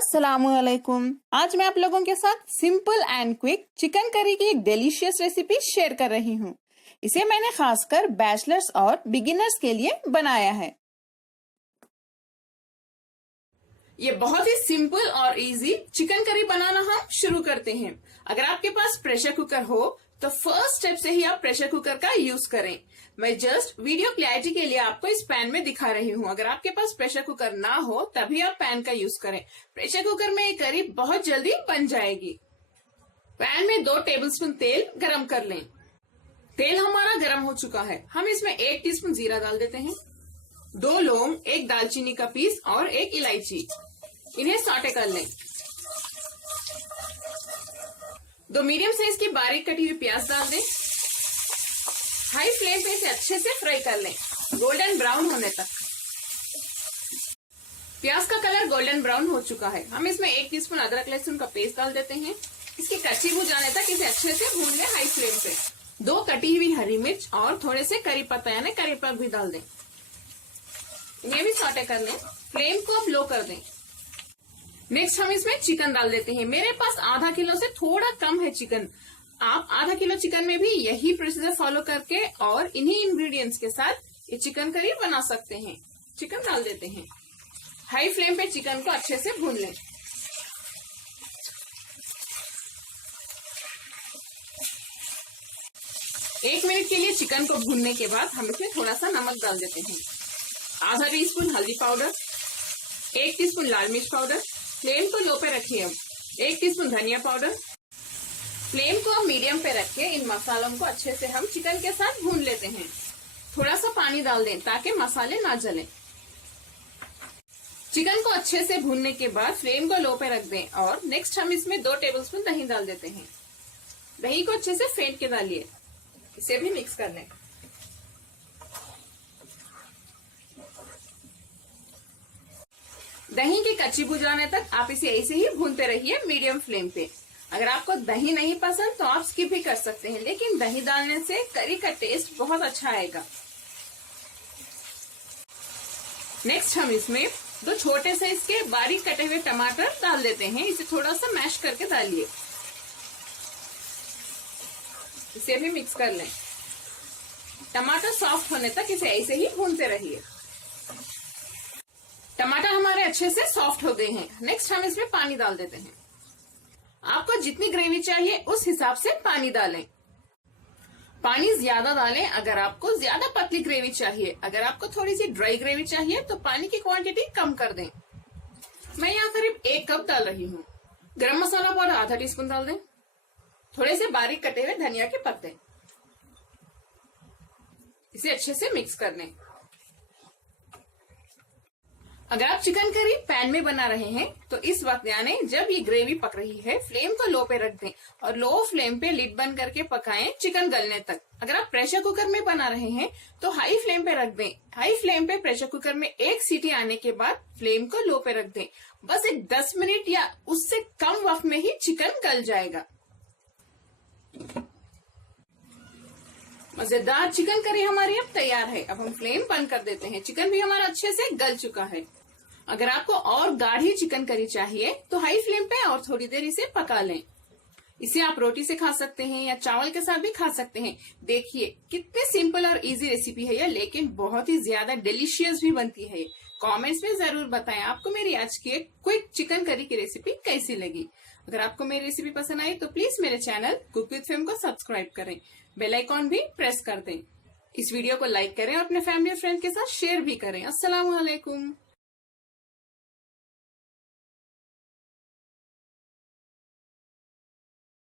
अस्सलामुअलैकुम। आज मैं आप लोगों के साथ simple and quick chicken curry की एक डिलीशियस रेसिपी शेयर कर रही हूँ। इसे मैंने खासकर बैचलर्स और बिगिनर्स के लिए बनाया है। ये बहुत ही सिंपल और इजी चिकन करी बनाना हम शुरू करते हैं। अगर आपके पास प्रेशर कुकर हो तो फर्स्ट स्टेप से ही आप प्रेशर कुकर का यूज करें। मैं जस्ट वीडियो क्लैरिटी के लिए आपको इस पैन में दिखा रही हूँ। अगर आपके पास प्रेशर कुकर ना हो तभी आप पैन का यूज करें। प्रेशर कुकर में ये करी बहुत जल्दी बन जाएगी। पैन में 2 टेबलस्पून तेल गरम कर लें। तेल हमारा गरम हो चुका है। हम इसमें 1 टीस्पून जीरा डाल देते हैं, 2 लौंग, 1 दालचीनी का पीस और 1 इलायची। इन्हें सॉटे कर लें। 2 मीडियम साइज की बारीक कटी हुई प्याज डाल दें। हाई फ्लेम पे इसे अच्छे से फ्राई कर लें, गोल्डन ब्राउन होने तक। प्याज का कलर गोल्डन ब्राउन हो चुका है। हम इसमें 1 टीस्पून अदरक लहसुन का पेस्ट डाल देते हैं। इसकी कच्ची खुशबू जाने तक इसे अच्छे से भून लें हाई फ्लेम पे। 2 कटी हुई हरी मिर्च और थोड़े से करी पत्ता यानी करी पत्ता भी डाल दें। इन्हें भी सॉटे कर लें। फ्लेम को अब लो कर दें। नेक्स्ट हम इसमें चिकन डाल देते हैं। मेरे पास आधा किलो से थोड़ा कम है चिकन। आप आधा किलो चिकन में भी यही प्रोसीजर फॉलो करके और इन्हीं इंग्रेडिएंट्स के साथ ये चिकन करी बना सकते हैं। चिकन डाल देते हैं। हाई फ्लेम पे चिकन को अच्छे से भून लें। एक मिनट के लिए चिकन को भूनने के बाद हम इसमें थोड़ा सा नमक डाल देते हैं। आधा टीस्पून हल्दी पाउडर, 1 टीस्पून लाल मिर्च पाउडर। फ्लेम को लो पे रखिए। 1 टीस्पून धनिया पाउडर। फ्लेम को मीडियम पे रख के इन मसालों को अच्छे से हम चिकन के साथ भून लेते हैं। थोड़ा सा पानी डाल दें ताकि मसाले ना जलें। चिकन को अच्छे से भूनने के बाद फ्लेम को लो पे रख दें और नेक्स्ट हम इसमें 2 टेबलस्पून दही डाल देते हैं। दही को अच्छे से फेंट के डालिए। इसे भी मिक्स कर लें। दही की कच्ची बुझाने तक आप इसे ऐसे ही भूनते रहिए मीडियम फ्लेम पे। अगर आपको दही नहीं पसंद तो आप स्किप भी कर सकते हैं, लेकिन दही डालने से करी का टेस्ट बहुत अच्छा आएगा। नेक्स्ट हम इसमें 2 छोटे साइज के बारीक कटे हुए टमाटर डाल देते हैं। इसे थोड़ा सा मैश करके डालिए। इसे भी मिक्स कर लें। टमाटर सॉफ्ट होने तक इसे ऐसे ही भूनते रहिए। टमाटर हमारे अच्छे से सॉफ्ट हो गए हैं। नेक्स्ट हम इसमें पानी डाल देते हैं। आपको जितनी ग्रेवी चाहिए उस हिसाब से पानी डालें। पानी ज्यादा डालें अगर आपको ज्यादा पतली ग्रेवी चाहिए। अगर आपको थोड़ी सी ड्राई ग्रेवी चाहिए तो पानी की क्वांटिटी कम कर दें। मैं यहाँ करीब 1 कप डाल रही हूँ। गरम मसाला पाउडर आधा टीस्पून डाल दें। थोड़े से बारीक कटे हुए धनिया के पत्ते। इसे अच्छे से मिक्स कर लें। अगर आप चिकन करी पैन में बना रहे हैं तो इस वक्त यानी जब ये ग्रेवी पक रही है फ्लेम को लो पे रख दें और लो फ्लेम पे लिड बंद करके पकाएं चिकन गलने तक। अगर आप प्रेशर कुकर में बना रहे हैं तो हाई फ्लेम पे रख दें। हाई फ्लेम पे प्रेशर कुकर में 1 सीटी आने के बाद फ्लेम को लो पे रख दें। बस एक 10 मिनट या उससे कम वक्त में ही चिकन गल जाएगा। मजेदार चिकन करी हमारी अब तैयार है। अब हम फ्लेम बंद कर देते हैं। चिकन भी हमारा अच्छे से गल चुका है। अगर आपको और गाढ़ी चिकन करी चाहिए तो हाई फ्लेम पे और थोड़ी देर इसे पका लें। इसे आप रोटी से खा सकते हैं या चावल के साथ भी खा सकते हैं। देखिए कितनी सिंपल और इजी रेसिपी है ये, लेकिन बहुत ही ज्यादा डिलीशियस भी बनती है। कमेंट्स में जरूर बताएं आपको मेरी आज की क्विक चिकन करी की रेसिपी कैसी लगी। अगर आपको मेरी रेसिपी पसंद आई तो प्लीज मेरे चैनल कुक विद फेम को सब्सक्राइब करें, बेल आइकॉन भी प्रेस कर दें। इस वीडियो को लाइक करें और अपने फैमिली और फ्रेंड के साथ शेयर भी करें। अस्सलाम वालेकुम।